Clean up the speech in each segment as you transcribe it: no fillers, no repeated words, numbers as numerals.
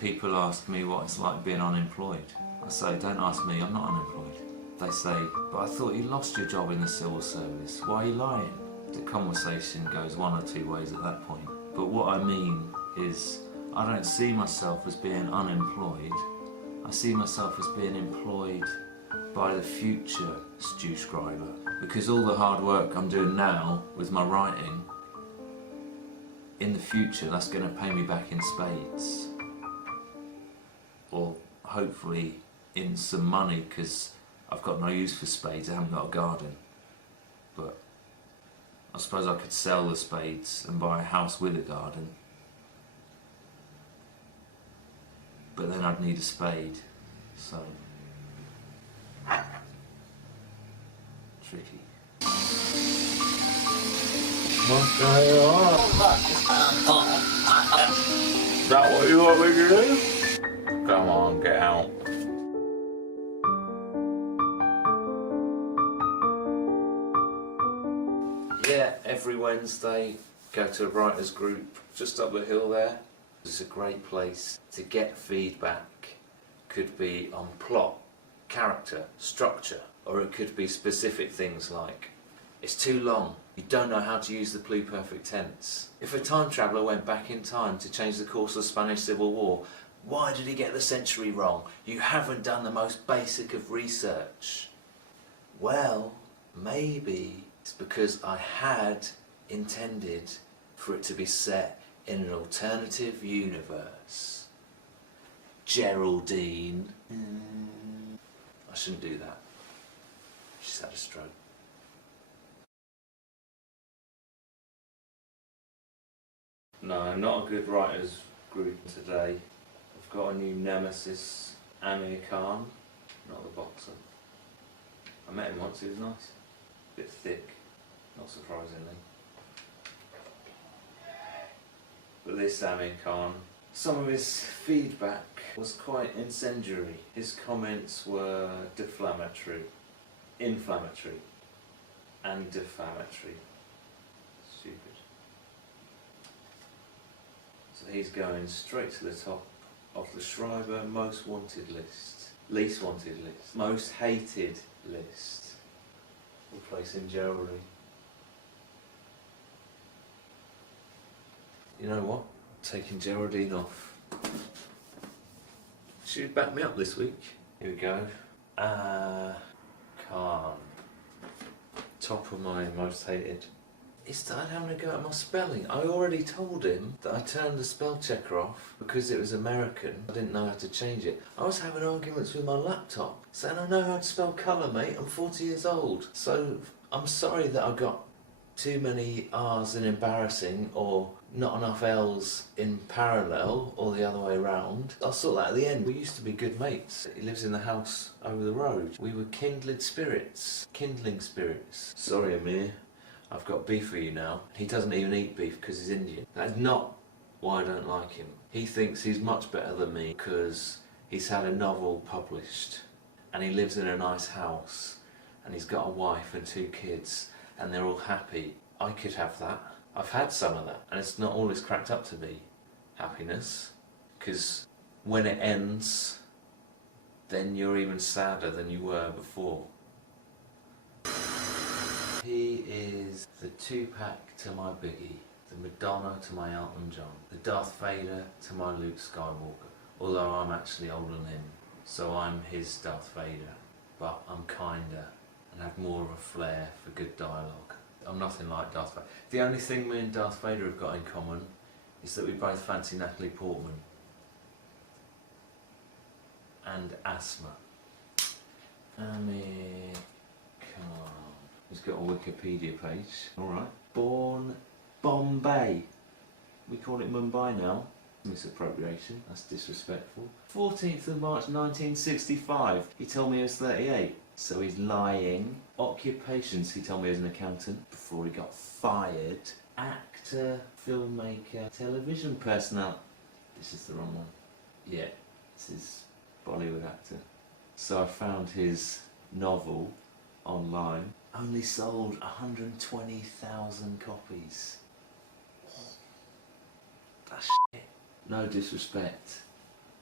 People ask me what it's like being unemployed. I say, don't ask me, I'm not unemployed. They say, but I thought you lost your job in the civil service. Why are you lying? The conversation goes one or two ways at that point. But what I mean is, I don't see myself as being unemployed. I see myself as being employed by the future Stu Scriber. Because all the hard work I'm doing now with my writing, in the future that's going to pay me back in spades. Or hopefully in some money, because I've got no use for spades, I haven't got a garden. But I suppose I could sell the spades and buy a house with a garden. But then I'd need a spade, so tricky. What's going on? Is that what you want me to do? Come on, get out. Yeah, every Wednesday go to a writers group just up the hill there. It's a great place to get feedback. Could be on plot, character, structure, or it could be specific things like, it's too long, you don't know how to use the pluperfect tense. If a time traveller went back in time to change the course of the Spanish Civil War, why did he get the century wrong? You haven't done the most basic of research. Well, maybe it's because I had intended for it to be set in an alternative universe. Geraldine. I shouldn't do that. She's had a stroke. No, not a good writers group today. I've got a new nemesis, Amir Khan, not the boxer. I met him once, he was nice. A bit thick, not surprisingly. But this Amir Khan, some of his feedback was quite incendiary. His comments were deflammatory, inflammatory, and defamatory. Stupid. So he's going straight to the top of the Schreiber most wanted list, least wanted list, most hated list, replacing Geraldine. You know what? Taking Geraldine off. She'd back me up this week. Here we go. Khan. Top of my most hated. He started having a go at my spelling. I already told him that I turned the spell checker off because it was American. I didn't know how to change it. I was having arguments with my laptop, saying I know how to spell colour, mate. I'm 40 years old. So I'm sorry that I got too many R's in embarrassing or not enough L's in parallel or the other way around. I'll sort that at the end. We used to be good mates. He lives in the house over the road. We were kindling spirits. Sorry, Amir. I've got beef for you now. He doesn't even eat beef because he's Indian. That is not why I don't like him. He thinks he's much better than me because he's had a novel published and he lives in a nice house and he's got a wife and 2 kids and they're all happy. I could have that. I've had some of that and it's not all it's cracked up to be. Happiness. Because when it ends, then you're even sadder than you were before. He is the Tupac to my Biggie, the Madonna to my Elton John, the Darth Vader to my Luke Skywalker, although I'm actually older than him, so I'm his Darth Vader, but I'm kinder and have more of a flair for good dialogue. I'm nothing like Darth Vader. The only thing me and Darth Vader have got in common is that we both fancy Natalie Portman and asthma. Amir Khan. He's got a Wikipedia page. Alright. Born Bombay. We call it Mumbai now. Misappropriation. That's disrespectful. 14th of March 1965. He told me he was 38. So he's lying. Occupations. He told me he was an accountant before he got fired. Actor, filmmaker, television personality. This is the wrong one. Yeah. This is Bollywood actor. So I found his novel online. Only sold 120,000 copies. That's shit. No disrespect,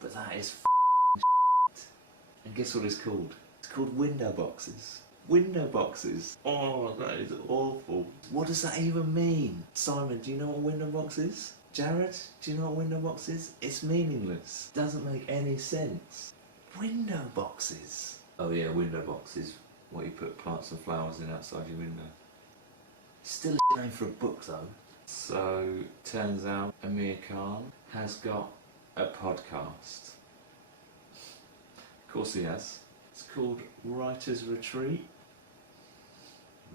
But that is shit. And guess what it's called? It's called window boxes. Window boxes. Oh, that is awful. What does that even mean? Simon, do you know what a window box is? Jared, do you know what a window box is? It's meaningless. Doesn't make any sense. Window boxes. Oh yeah, window boxes. What you put plants and flowers in outside your window. Still a name for a book though. So, turns out Amir Khan has got a podcast. Of course he has. It's called Writer's Retreat.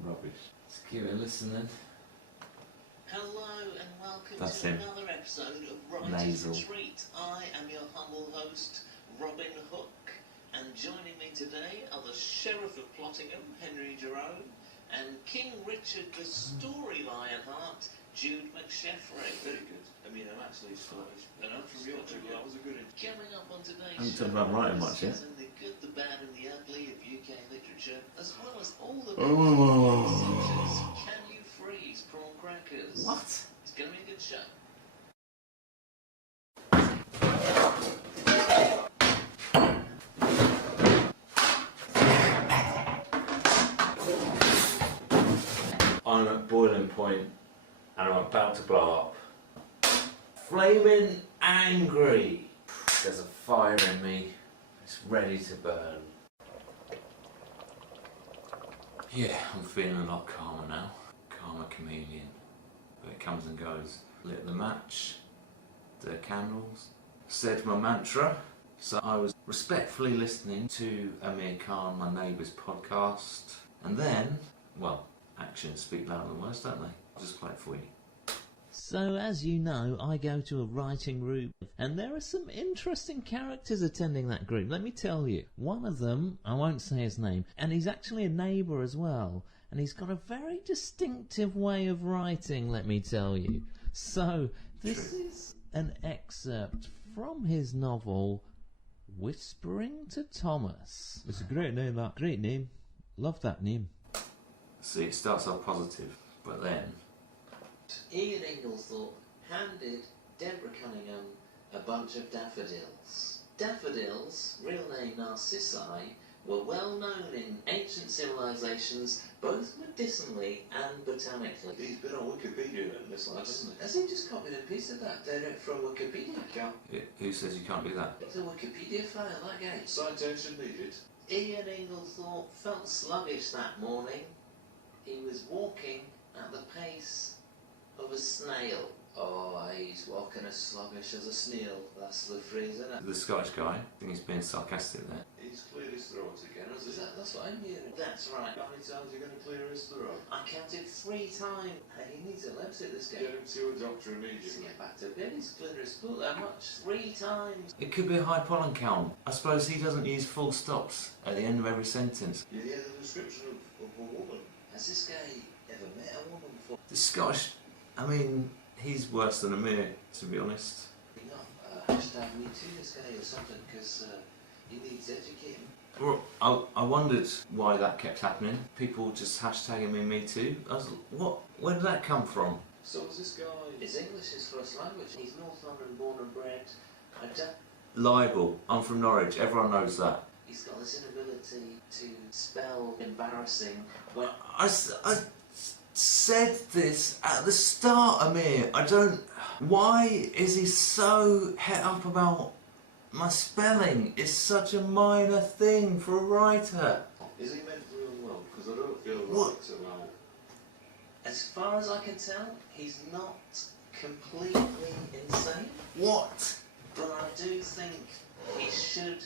Rubbish. Let's give it a listen then. Hello and welcome That's to him. another episode of Writer's Nasal. Retreat. I am your humble host, Robin Hook, and joining me today are the Sheriff of Plottingham, Henry Jerome, and King Richard the Story Lionheart, Jude McSheffrey. Very good. I mean, I'm actually Scottish. And I'm from Yorkshire. That was a good one. Coming up on today's Haven't show, talked about writing we're much yet. discussing the good, the bad and the ugly of UK literature, as well as all the Oh. such as Can You Freeze Prawn Crackers? What? It's going to be a good show. I'm at boiling point and I'm about to blow up. Flaming angry. There's a fire in me. It's ready to burn. Yeah, I'm feeling a lot calmer now. Calmer chameleon. But it comes and goes. Lit the match, the candles, said my mantra. So I was respectfully listening to Amir Khan, my neighbour's podcast. And then, well, actions speak louder than words, don't they? I'll just play it for you. So, as you know, I go to a writing group, and there are some interesting characters attending that group, let me tell you. One of them, I won't say his name, and he's actually a neighbour as well, and he's got a very distinctive way of writing, let me tell you. So, this is an excerpt from his novel, Whispering to Thomas. It's a great name, that. Great name. Love that name. See, it starts off positive, but then... Ian Inglethorpe handed Deborah Cunningham a bunch of daffodils. Daffodils, real name Narcissi, were well known in ancient civilizations, both medicinally and botanically. He's been on Wikipedia and this lad, hasn't he? Has he just copied a piece of that direct from Wikipedia? Who says you can't do that? It's a Wikipedia file, that game. Citation needed. Ian Inglethorpe felt sluggish that morning. He was walking at the pace of a snail. Oh, he's walking as sluggish as a snail. That's the phrase, isn't it? The Scottish guy, I think he's being sarcastic there. He's cleared his throat again, hasn't he? That's what I'm hearing. That's right. How many times are you going to clear his throat? I counted 3 times. Hey, he needs a limp at this game. Get him to a doctor To immediately. get back to bed, he's cleared his foot that much. 3 times. It could be a high pollen count. I suppose he doesn't use full stops at the end of every sentence. You hear the description of a woman? Has this guy ever met a woman before? The Scottish, I mean, he's worse than Amir, to be honest. You know, hashtag me too this guy or something, because he needs educating. Well, I wondered why that kept happening. People just hashtagging me too. I was what? Where did that come from? So was this guy... His English is first language. He's North London born and bred. I don't... Libel. I'm from Norwich. Everyone knows that. He's got this inability to spell embarrassing. When I said this at the start, Amir. I don't... Why is he so het up about my spelling? It's such a minor thing for a writer. Is he mentally unwell? Because I don't feel What? right about... as far as I can tell, he's not completely insane. What? But I do think he should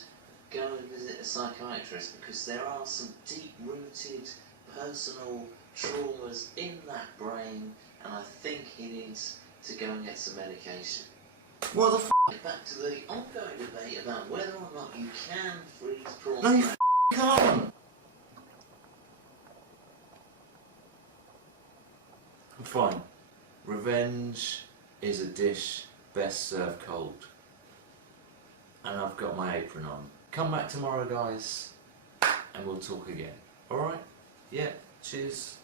go and visit a psychiatrist because there are some deep-rooted personal traumas in that brain, and I think he needs to go and get some medication. What the f***? Back to the ongoing debate about whether or not you can freeze prawn No, you crackers. can't. Fine. Revenge is a dish best served cold. And I've got my apron on. Come back tomorrow, guys, and we'll talk again. Alright? Yeah, cheers.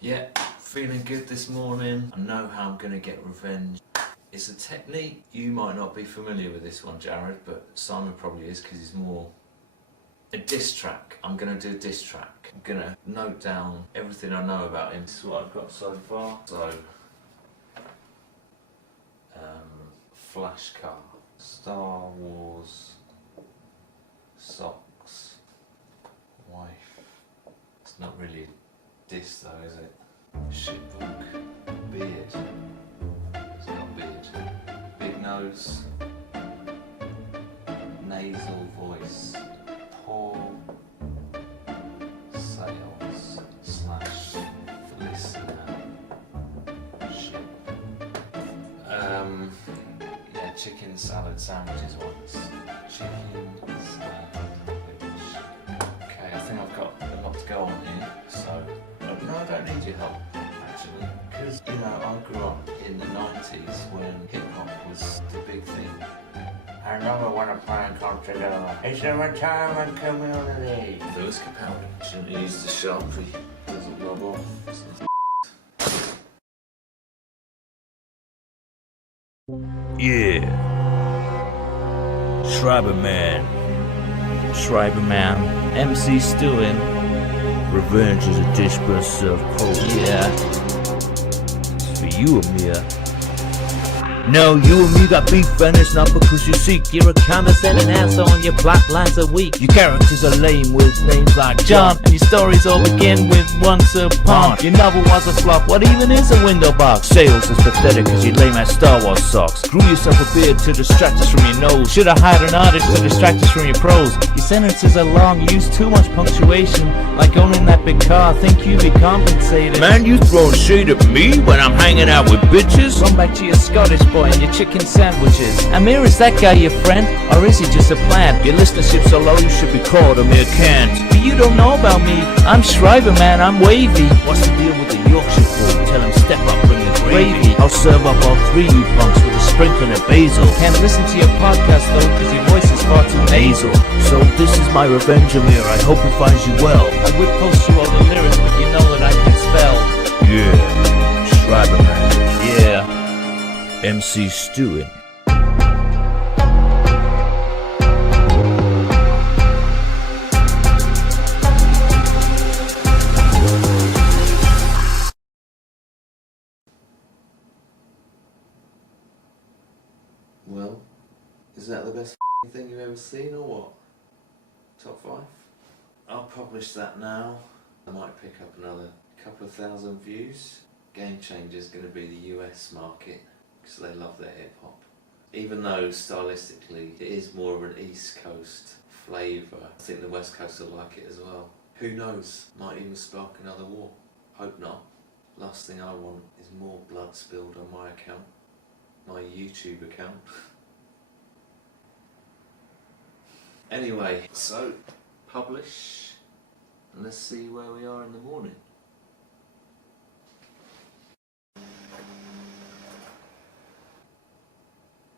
Yeah, feeling good this morning. I know how I'm gonna get revenge. It's a technique. You might not be familiar with this one, Jared, but Simon probably is because he's more a diss track. I'm going to do a diss track. I'm going to note down everything I know about him. This is what I've got so far. So, Flash car, Star Wars, socks, wife. It's not really a diss though, is it? Shitbook, beard. It's not a beard. Big nose, nasal voice, poor sales slash listener. Shit. Yeah, chicken salad sandwiches once. Chicken sandwich. Okay, I think I've got a lot to go on here, so no, I don't need your help, actually, because, you know, I grew up in the 90s when hip-hop was the big thing. I never want to play and come together. It's a retirement community. Lewis Capaldi. Shouldn't have used the Sharpie. Doesn't rub off. Yeah. Schreiberman. MC Stewin. Revenge is a dish best served cold. Yeah. It's for you, Amir. No, you and me got beef, and it's not because you seek. You're a condescending asshole and your plot lines are weak. Your characters are lame with names like John, and your stories all begin with once upon. Your novel was a flop, what even is a window box? Sales is pathetic cause you lame ass Star Wars socks. Grew yourself a beard to distract us from your nose. Should've hired an artist to distract us from your prose. Your sentences are long, you use too much punctuation. Like owning that big car, think you be compensated. Man, you throwing shade at me when I'm hanging out with bitches? Run back to your Scottish boy and your chicken sandwiches. Amir, is that guy your friend, or is he just a plant? Your listenership's so low you should be called Amir Kant. But you don't know about me, I'm Schreiberman, I'm wavy. What's the deal with the Yorkshire food? Tell him step up, bring the gravy. I'll serve up all three you punks with a sprinkling of basil. Can't listen to your podcast though, cause your voice is far too nasal. So this is my revenge, Amir, I hope it finds you well. I would post you all the lyrics, but you know that I can spell. Yeah, Schreiberman. Yeah, MC Stewin. Well, is that the best thing you've ever seen or what? Top 5? I'll publish that now. I might pick up another couple of thousand views. Game Changer's going to be the US market because they love their hip hop. Even though stylistically it is more of an East Coast flavour, I think the West Coast will like it as well. Who knows? Might even spark another war. Hope not. Last thing I want is more blood spilled on my account. My YouTube account. Anyway, so publish and let's see where we are in the morning.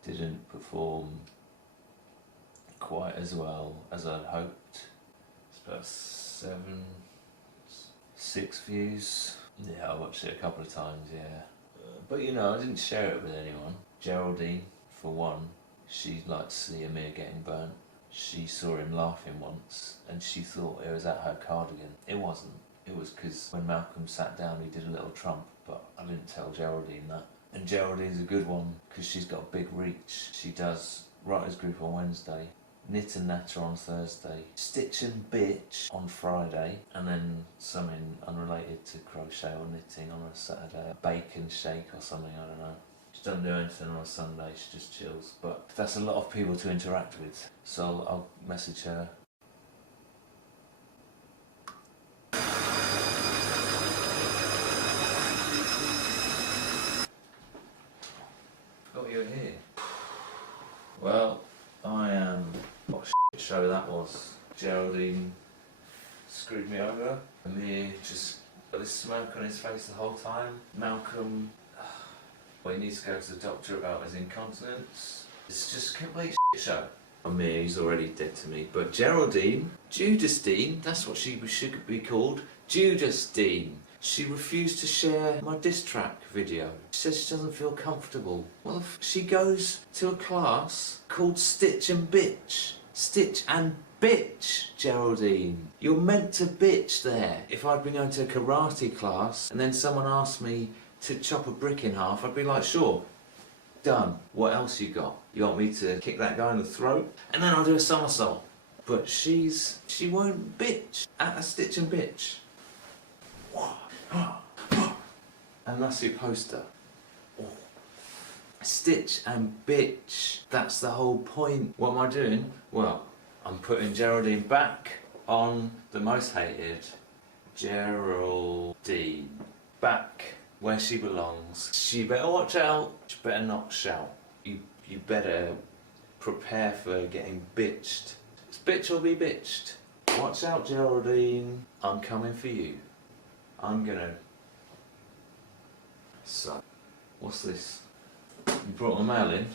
Didn't perform quite as well as I'd hoped. It's about 6 views. Yeah, I watched it a couple of times, yeah. But you know, I didn't share it with anyone. Geraldine, for one, she liked to see Amir getting burnt. She saw him laughing once and she thought it was at her cardigan. It wasn't. It was because when Malcolm sat down he did a little trump, but I didn't tell Geraldine that. And Geraldine's a good one because she's got a big reach. She does Writers Group on Wednesday, Knit and Natter on Thursday, Stitch and Bitch on Friday, and then something unrelated to crochet or knitting on a Saturday, a bacon shake or something, I don't know. She doesn't do anything on a Sunday, she just chills. But that's a lot of people to interact with, so I'll message her. Got you here. Well, I am... What a shit show that was. Geraldine screwed me over. Amir just got this smoke on his face the whole time. Malcolm... Well, he needs to go to the doctor about his incontinence. It's just a complete shit show. Amir, he's already dead to me. But Geraldine, Judastine, that's what she should be called. Judastine. She refused to share my diss track video. She says she doesn't feel comfortable. Well, if she goes to a class called Stitch and Bitch. Stitch and Bitch, Geraldine. You're meant to bitch there. If I'd been going to a karate class and then someone asked me to chop a brick in half, I'd be like, sure, done. What else you got? You want me to kick that guy in the throat? And then I'll do a somersault. But she won't bitch at a Stitch and Bitch. And that's your poster. Stitch and Bitch. That's the whole point. What am I doing? Well, I'm putting Geraldine back on the most hated. Geraldine. Back where she belongs. She better watch out. She better not shout. You better prepare for getting bitched. It's bitch or be bitched. Watch out, Geraldine. I'm coming for you. I'm gonna... So, what's this? You brought my mail in.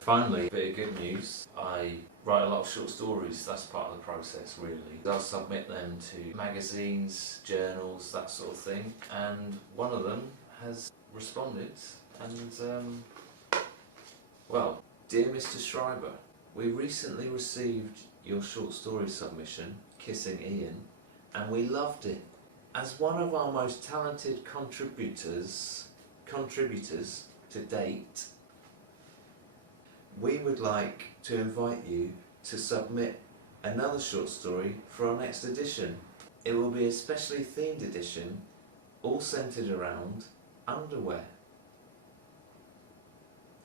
Finally, a bit of good news. I write a lot of short stories. That's part of the process, really. I'll submit them to magazines, journals, that sort of thing. And one of them has responded. And, well, dear Mr. Schreiber, we recently received your short story submission, Kissing Ian, and we loved it. As one of our most talented contributors to date, we would like to invite you to submit another short story for our next edition. It will be a specially themed edition, all centred around underwear.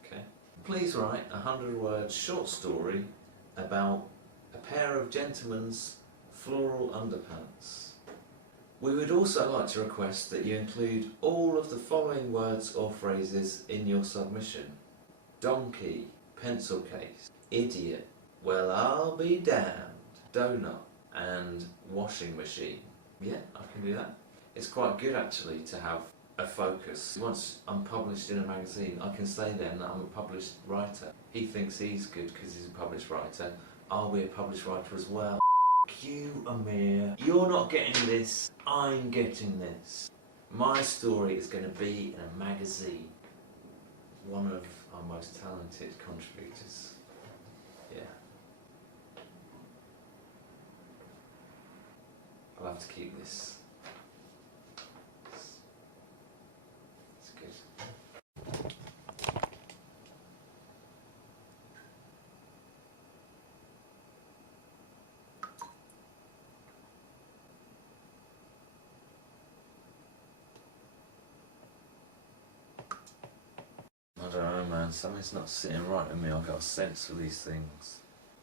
Okay. Please write a 100-word short story about a pair of gentlemen's floral underpants. We would also like to request that you include all of the following words or phrases in your submission. Donkey, pencil case, idiot, well I'll be damned, donut, and washing machine. Yeah, I can do that. It's quite good actually to have a focus. Once I'm published in a magazine, I can say then that I'm a published writer. He thinks he's good because he's a published writer. I'll be a published writer as well. You, Amir, you're not getting this, I'm getting this. My story is going to be in a magazine. One of our most talented contributors. Yeah. I'll have to keep this. It's good. I don't know, man, something's not sitting right with me. I've got a sense for these things.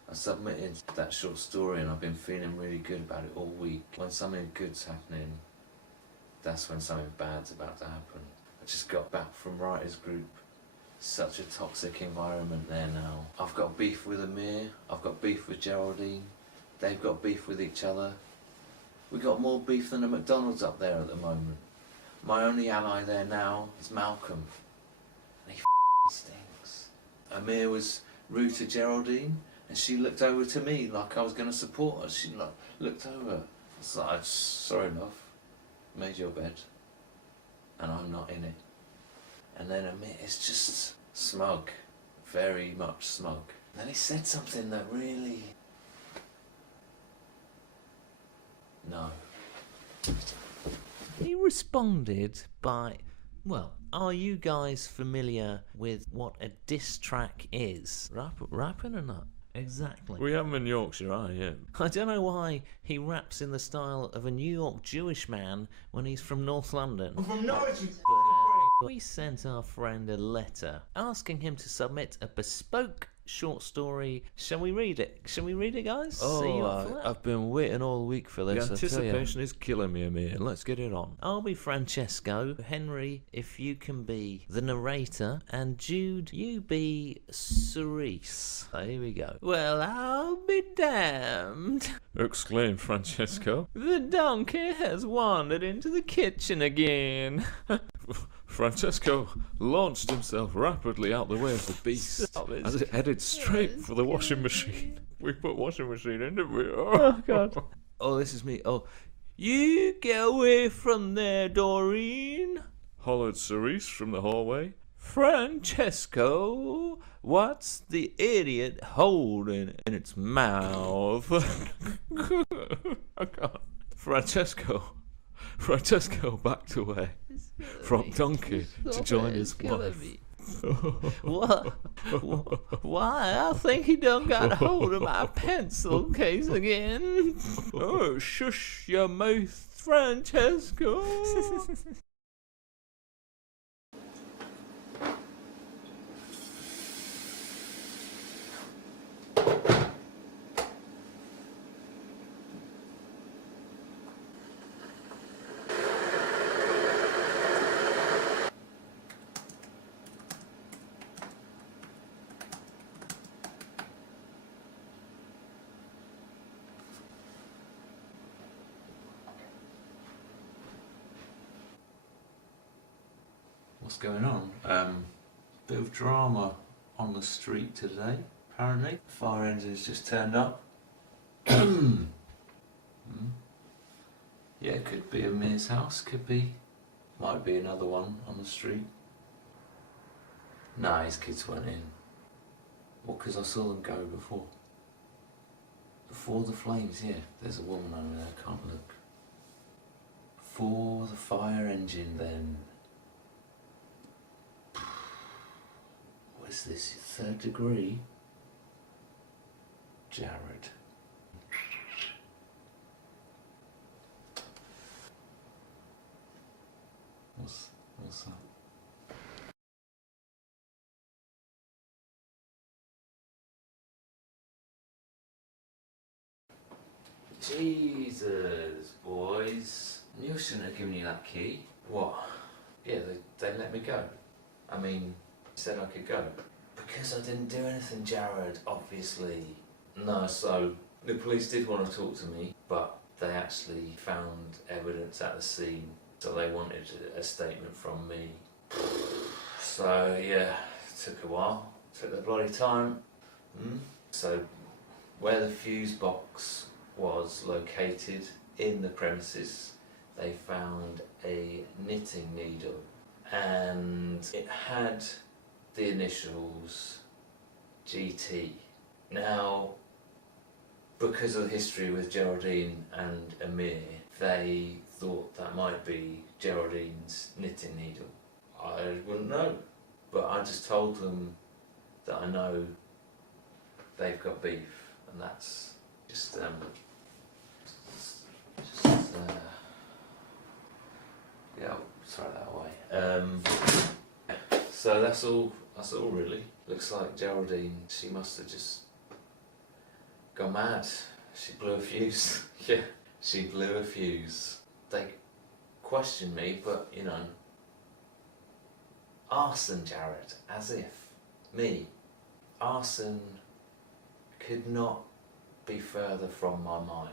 I submitted that short story and I've been feeling really good about it all week. When something good's happening, that's when something bad's about to happen. I just got back from writers group. Such a toxic environment there now. I've got beef with Amir, I've got beef with Geraldine, they've got beef with each other. We got more beef than a McDonald's up there at the moment. My only ally there now is Malcolm. And he stinks. Amir was rude to Geraldine and she looked over to me like I was going to support her. She looked over. I was like, sorry love, made your bed and I'm not in it. And then Amir is just smug, very much smug. And then he said something that really... No. He responded by, well, are you guys familiar with what a diss track is? Rapping or not? Exactly. We have him in Yorkshire, yeah. I don't know why he raps in the style of a New York Jewish man when he's from North London. I'm from Norwich. We sent our friend a letter asking him to submit a bespoke short story. Shall we read it? Shall we read it, guys? I've been waiting all week for this. The anticipation is killing me, Amir. Let's get it on. I'll be Francesco. Henry, if you can be the narrator. And Jude, you be Cerise. Here we go. Well, I'll be damned. Exclaimed Francesco. The donkey has wandered into the kitchen again. Francesco launched himself rapidly out the way of the beast as it headed straight for the washing machine. We put washing machine in, didn't we? Oh, God. Oh, this is me. Oh, You get away from there, Doreen, hollered Cerise from the hallway. Francesco, what's the idiot holding in its mouth? I can't. Francesco backed away from Donkey to join his wife. What? Why? I think he done got hold of my pencil case again. Oh, shush your mouth, Francesco. What's going on? Bit of drama on the street today, apparently. Fire engine's just turned up. Yeah, it could be Amir's house, could be. Might be another one on the street. Nah, his kids went in. Well, because I saw them go before. Before the flames, yeah. There's a woman over there, can't look. For the fire engine then. What is this, 3rd degree? Jared. What's that? Jesus, boys. You shouldn't have given you that key. What? Yeah, they let me go. I mean, said I could go. Because I didn't do anything, Jared, obviously. No, so the police did want to talk to me, but they actually found evidence at the scene, so they wanted a statement from me. So yeah, it took a while. Took the bloody time. So where the fuse box was located in the premises, they found a knitting needle, and it had the initials GT. Now, because of the history with Geraldine and Amir, they thought that might be Geraldine's knitting needle. I wouldn't know, but I just told them that I know they've got beef, and that's just yeah, I'll throw that away. So that's all really. Looks like Geraldine, she must have just gone mad. She blew a fuse. Yeah, she blew a fuse. They questioned me, but you know, arson, Jared, as if me. Arson could not be further from my mind.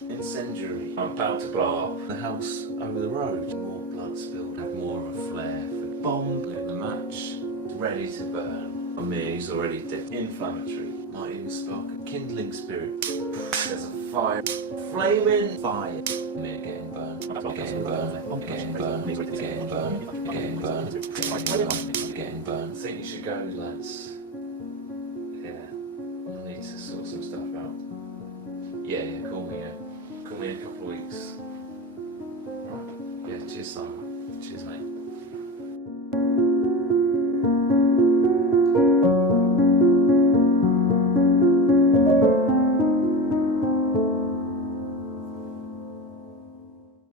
Incendiary. I'm about to blow up the house over the road. More blood spilled. Had more of a flare for bomb. Lit the match. Ready to burn. Amir's already dead. Inflammatory. Might even spark a kindling spirit. There's a fire. Flaming fire. Amir getting burned. Getting burned. Getting burned. Getting burned. Getting burned. Getting burned. I think you should go, lads. Yeah. I need to sort some stuff out. Yeah, call me. Call me in a couple of weeks. Right. Yeah, cheers, Simon. Cheers, mate.